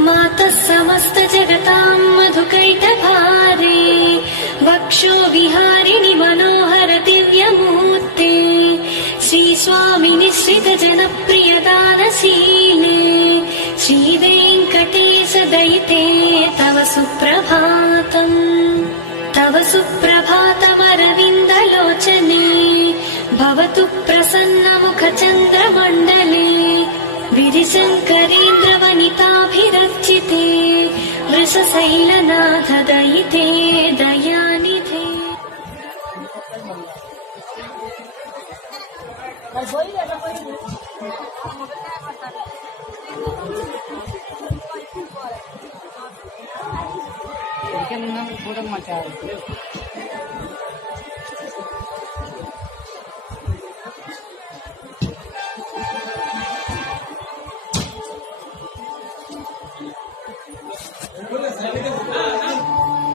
मातः समस्त जगतां मधुकैटभारे वक्षो विहारिणि मनोहर दिव्यमूर्ते श्रीस्वामि निश्रित जनप्रियदानशीले श्रीवेङ्कटेश दयिते तव सुप्रभातम्। तव सुप्रभातमरविन्दलोचने भवतु प्रसन्नमुखचन्द्रमण्डले गिरिशङ्करेन्द्रवनिताभिरर्चिते वृषशैलनाथ दयिते दयानिधे।